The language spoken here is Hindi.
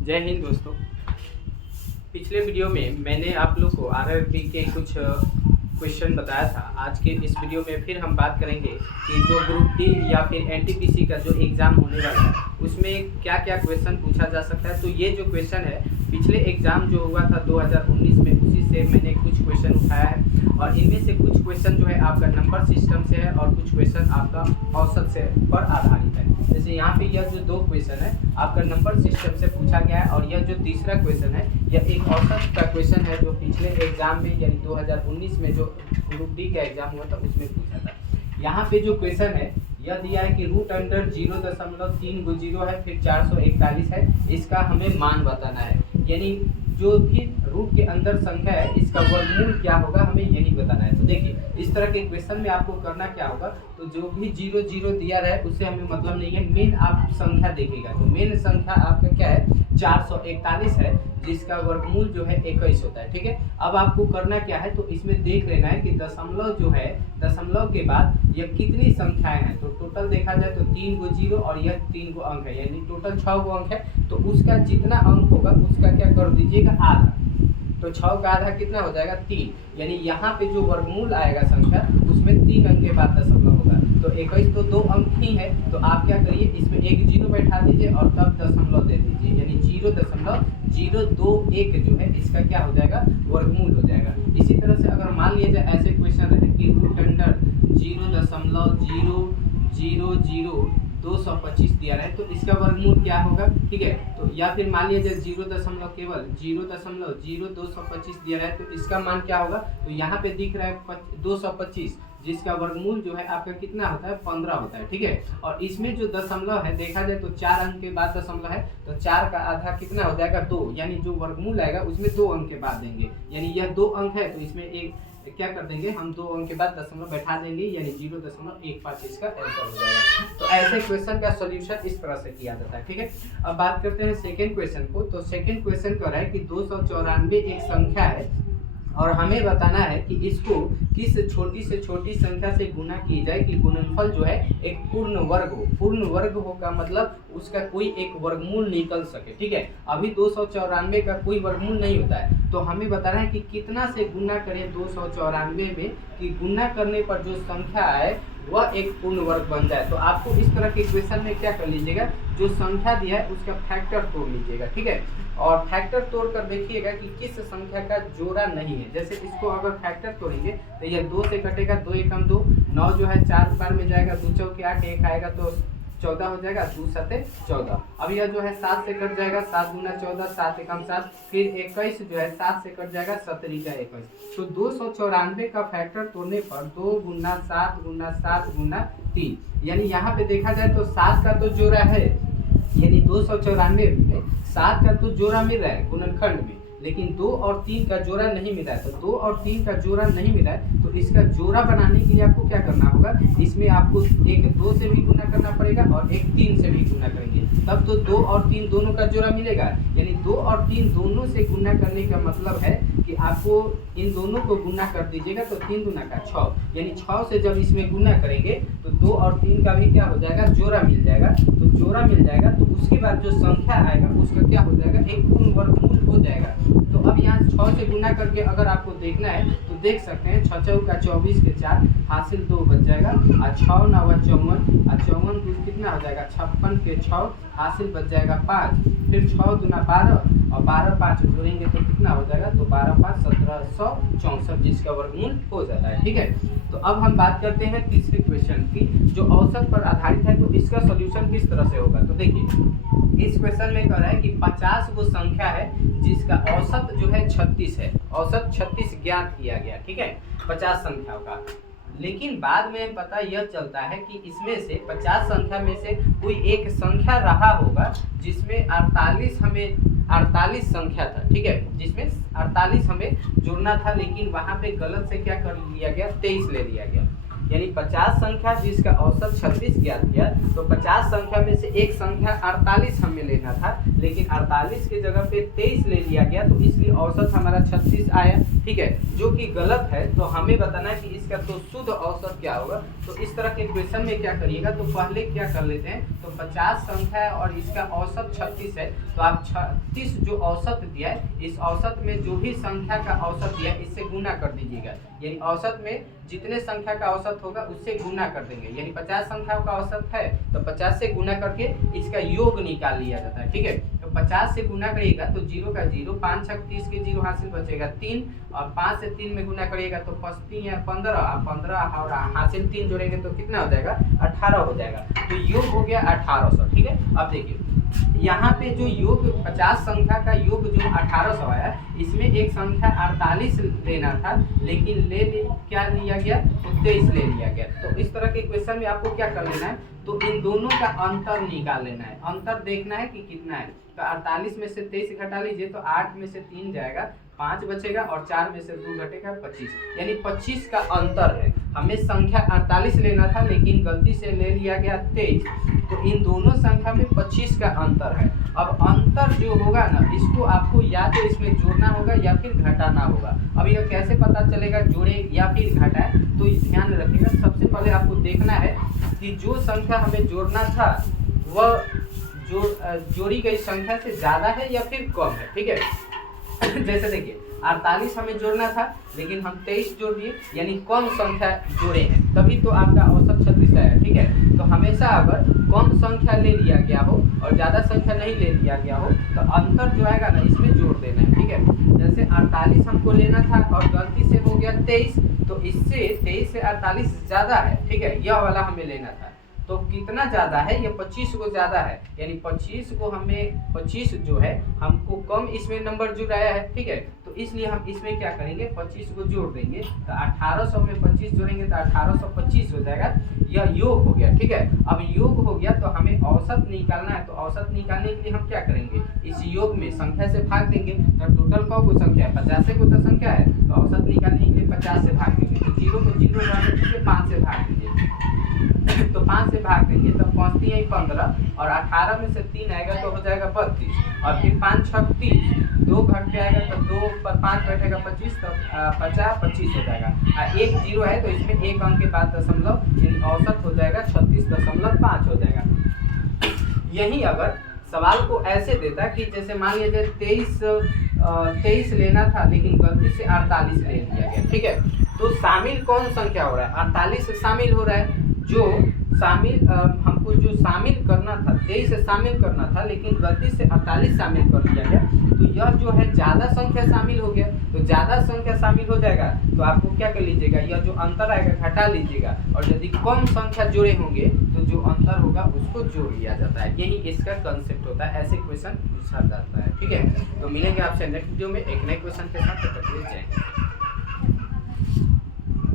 जय हिंद दोस्तों। पिछले वीडियो में मैंने आप लोग को आरआरबी के कुछ क्वेश्चन बताया था। आज के इस वीडियो में फिर हम बात करेंगे कि जो ग्रुप डी या फिर एनटीपीसी का जो एग्ज़ाम होने वाला है उसमें क्या क्या क्वेश्चन पूछा जा सकता है। तो ये जो क्वेश्चन है पिछले एग्ज़ाम जो हुआ था 2019 में, उसी से मैंने कुछ क्वेश्चन उठाया है और इनमें से कुछ क्वेश्चन जो है आपका नंबर सिस्टम से है और कुछ क्वेश्चन आपका औसत से पर आधारित है। जैसे यहाँ पे यह जो दो क्वेश्चन है आपका नंबर सिस्टम से पूछा गया है और यह जो तीसरा क्वेश्चन है यह एक औसत का क्वेश्चन है जो पिछले एग्जाम में यानी 2019 में जो ग्रुप डी का एग्जाम हुआ था उसमें पूछा था। यहाँ पे जो क्वेश्चन है यह दिया है कि रूट अंडर 0.3 है, फिर 441 है, इसका हमें मान बताना है। यानी जो भी रूट के अंदर संख्या है इसका वर्गमूल क्या होगा हमें यही बताना है। तो देखिए इस तरह के क्वेश्चन में आपको करना क्या होगा, तो जो भी 0 दिया रहा है उससे हमें मतलब नहीं है, मेन आप संख्या देखिएगा। तो मेन संख्या आपका क्या है 441 है जिसका वर्गमूल जो है 21 होता है। ठीक है, अब आपको करना क्या है तो इसमें देख लेना है कि दशमलव जो है दशमलव के बाद यह कितनी संख्याएं हैं। तो टोटल देखा जाए तो 3 गो 0 और यह 3 गो अंक है, यानी टोटल 6 गो अंक है। तो उसका जितना अंक होगा उसका क्या कर दीजिएगा आधा। तो 6 का आधा कितना हो जाएगा 3, यानी यहाँ पे जो वर्गमूल आएगा संख्या उसमें 3 अंक के बाद दशमलव होगा। तो 21 तो 2 अंक ही है, तो आप क्या करिए इसमें एक 0 बैठा दीजिए और तब दशमलव दे दीजिए, यानी 0.021 जो है इसका क्या हो जाएगा वर्गमूल हो जाएगा। इसी तरह से अगर मान लिया जाए ऐसे क्वेश्चन रहे कि रूट अंडर 0.000 दिया रहा है तो इसका वर्गमूल क्या होगा। ठीक है, तो या फिर मान लिया जाए 0.00225 दिया रहा है तो इसका मान क्या होगा। तो यहाँ पे दिख रहा है 225 जिसका वर्गमूल जो है आपका कितना होता है 15 होता है। ठीक है, और इसमें जो दशमलव है देखा जाए तो 4 अंक के बाद दशमलव है, तो 4 का आधा कितना हो जाएगा 2, यानी जो वर्गमूल आएगा उसमें 2 अंक के बाद देंगे, यानी यह 2 अंक है तो इसमें एक क्या कर देंगे हम 2 अंक के बाद दशमलव बैठा देंगे, यानी 0.15 इसका आंसर हो जाएगा। तो ऐसे क्वेश्चन का सॉल्यूशन इस तरह से किया जाता है। ठीक है, अब बात करते हैं सेकंड क्वेश्चन को। तो सेकंड क्वेश्चन कर रहा है कि 294 एक संख्या है और हमें बताना है कि इसको किस छोटी से छोटी संख्या से गुना की जाए कि गुणनफल जो है एक पूर्ण वर्ग हो। पूर्ण वर्ग हो का मतलब उसका कोई एक वर्गमूल निकल सके। ठीक है, अभी 294 का कोई वर्गमूल नहीं होता है, तो हमें बताना है कि कितना से गुना करें 294 में कि गुना करने पर जो संख्या आए वह एक पूर्ण वर्ग बन जाए। तो आपको इस तरह के क्वेश्चन में क्या कर लीजिएगा, जो संख्या दिया है उसका फैक्टर तोड़ लीजिएगा। ठीक है, और फैक्टर तोड़ कर देखिएगा कि किस संख्या का जोड़ा नहीं है। जैसे इसको अगर फैक्टर तोड़ेंगे तो यह 2 से कटेगा, 2 एकम 2, 9 जो है 4 बार में जाएगा, 2 चौके 8, 1 आएगा तो 14 हो जाएगा, 2 सते 14। अब यह जो है 7 से कट जाएगा, 7 गुना 14, 7 एकम 7, फिर 21 जो है 7 से कट जाएगा, 17 का 21। तो 294 का फैक्टर तोड़ने पर 2 गुना 7 गुना 7 गुना 3, यानी यहाँ पे देखा जाए तो 7 का तो जोड़ा है, यानी 294 में 7 का तो जोड़ा मिल रहा है गुणनखंड में, लेकिन 2 और 3 का जोड़ा नहीं मिला है। तो 2 और 3 का जोड़ा नहीं मिला है तो इसका जोड़ा बनाने के लिए आपको क्या करना होगा, इसमें आपको एक 2 से भी गुना करना पड़ेगा और एक 3 से भी गुना करेंगे, तब तो 2 और 3 दोनों का जोड़ा मिलेगा। यानी 2 और 3 दोनों से गुना करने का मतलब है कि आपको इन दोनों को गुना कर दीजिएगा तो 3 गुना का 6, यानी 6 से जब इसमें गुना करेंगे तो 2 और 3 का भी क्या हो जाएगा जोड़ा मिल जाएगा। तो जोड़ा मिल जाएगा तो उसके बाद जो संख्या आएगा उसका क्या हो जाएगा एक पूर्ण वर्गमूल हो जाएगा। तो अब यहाँ 6 से गुना करके अगर आपको देखना है तो देख सकते हैं 6 चौका 24 के 4 हासिल 2 बच जाएगा, और 6 9 54 और 54 दूध कितना हो जाएगा 56 के 6 हासिल बच जाएगा 5, फिर 6 दूना 12 और 12 5 जोड़ेंगे तो कितना हो जाएगा, तो 12 5 1764 जिसका वर्गमूल हो जाता है। ठीक है, तो अब हम बात करते हैं तीसरे क्वेश्चन की जो औसत पर आधारित है। तो इसका सॉल्यूशन किस तरह से होगा, तो देखिए इस क्वेश्चन में कह रहा है कि 50 वो संख्या है जिसका औसत जो है 36 है, औसत 36 ज्ञात किया गया। ठीक है, 50 संख्याओं का, लेकिन बाद में पता यह चलता है कि इसमें से 50 संख्या में से कोई एक संख्या रहा होगा जिसमें 48 संख्या था। ठीक है, जिसमें 48 हमें जोड़ना था, लेकिन वहां पे गलत से क्या कर लिया गया 23 ले लिया गया, यानी 50 संख्या जिसका औसत 36 ज्ञात किया, तो 50 संख्या में से एक संख्या 48 हमें लेना था, लेकिन 48 की जगह पे 23 ले लिया गया, तो इसलिए औसत हमारा 36 आया। ठीक है, जो कि गलत है। तो हमें बताना है कि इसका तो शुद्ध औसत क्या होगा। तो इस तरह के क्वेश्चन में क्या करिएगा, तो पहले क्या कर लेते हैं, तो 50 संख्या है और इसका औसत 36 है, तो आप 36 जो औसत दिया है, इस औसत में जो भी संख्या का औसत दिया है इससे गुना कर दीजिएगा। यानी औसत में जितने संख्या का औसत होगा उससे गुना कर देंगे। यानी 50 संख्याओं का औसत है तो 50 से गुना करके इसका योग निकाल लिया जाता है। ठीक है, तो 50 से गुना करिएगा तो 0 का 0, 5 छक 30 के 0 हासिल बचेगा 3, और 5 से 3 में गुना करिएगा तो 5 या 15, 15 और हासिल 3 जोड़ेंगे तो कितना हो जाएगा, 18 हो जाएगा। तो योग हो गया 1800। ठीक है, अब देखिए यहाँ पे जो योग 50 संख्या का योग जो 1800 आया, इसमें एक संख्या 48 लेना था, लेकिन क्या लिया गया, तो 23 ले लिया गया। तो इस तरह के क्वेश्चन में आपको क्या कर लेना है, तो इन दोनों का अंतर निकाल लेना है, अंतर देखना है कि कितना है। तो 48 में से 23 घटा लीजिए तो 8 में से 3 जाएगा, 5 बचेगा, और 4 में से 2 घटेगा 25, यानी 25 का अंतर है। हमें संख्या 48 लेना था लेकिन गलती से ले लिया गया 23, तो इन दोनों संख्या में 25 का अंतर है। अब अंतर जो होगा ना, इसको आपको या तो इसमें जोड़ना होगा या फिर घटाना होगा। अब यह कैसे पता चलेगा, जोड़े या फिर घटाए, तो ध्यान रखिएगा। सबसे पहले आपको देखना है कि जो संख्या हमें जोड़ना था वह जोड़ी गई संख्या से ज़्यादा है या फिर कम है। ठीक है, जैसे देखिए 48 हमें जोड़ना था लेकिन हम 23 जोड़ दिए, यानी कम संख्या जोड़े हैं, तभी तो आपका औसत 36 आया। ठीक है, तो हमेशा अगर कम संख्या ले लिया गया हो और ज़्यादा संख्या नहीं ले लिया गया हो तो अंतर जो आएगा ना इसमें जोड़ देना है। ठीक है, जैसे 48 हमको लेना था और गलती से हो गया 23, तो इससे 23 से 48 ज़्यादा है। ठीक है, यह वाला हमें लेना था, तो कितना ज़्यादा है, ये 25 को ज़्यादा है, यानी 25 को हमें 25 जो है हमको कम इसमें नंबर जुड़ाया है। ठीक है, तो इसलिए हम इसमें क्या करेंगे, 25 को जोड़ देंगे, तो 1800 में 25 जोड़ेंगे तो 1825 हो जाएगा। यह योग हो गया। ठीक है, अब योग हो गया तो हमें औसत निकालना है, तो औसत निकालने के लिए हम क्या करेंगे, इस योग में संख्या से भाग देंगे। तो टोटल को संख्या है, 50 को तो संख्या है, तो औसत निकालने के लिए 50 से भाग देंगे। तो 0 को 0 रहने दीजिए, 5 से भाग दीजिए, तो 5 से भाग देंगे तो पहुँचती है 15, और 18 में से 3 आएगा तो हो जाएगा 32, और फिर 5 छक 30, 2 घट के आएगा तो 2 पर 5 बैठेगा 25, तो 25 हो जाएगा। एक 0 है तो इसमें एक अंक के बाद दशमलव, यानी औसत हो जाएगा 36.5 हो जाएगा। यही अगर सवाल को ऐसे देता कि जैसे मान लीजिए 23 लेना था लेकिन गलती से 48 ले लिया गया। ठीक है, तो शामिल कौन संख्या हो रहा है, 48 शामिल हो रहा है। जो शामिल हमको जो शामिल करना था 23 से शामिल करना था लेकिन गलती से 48 शामिल कर दिया गया, तो यह जो है ज़्यादा संख्या शामिल हो गया। तो ज़्यादा संख्या शामिल हो जाएगा तो आपको क्या कर लीजिएगा, यह जो अंतर आएगा घटा लीजिएगा, और यदि कम संख्या जोड़े होंगे तो जो अंतर होगा उसको जोड़ लिया जाता है। यही इसका कंसेप्ट होता है, ऐसे क्वेश्चन पूछा जाता है। ठीक है, तो मिलेंगे आपसे नेक्स्ट वीडियो में एक नए क्वेश्चन के साथ। तब तक के लिए जय हिंद।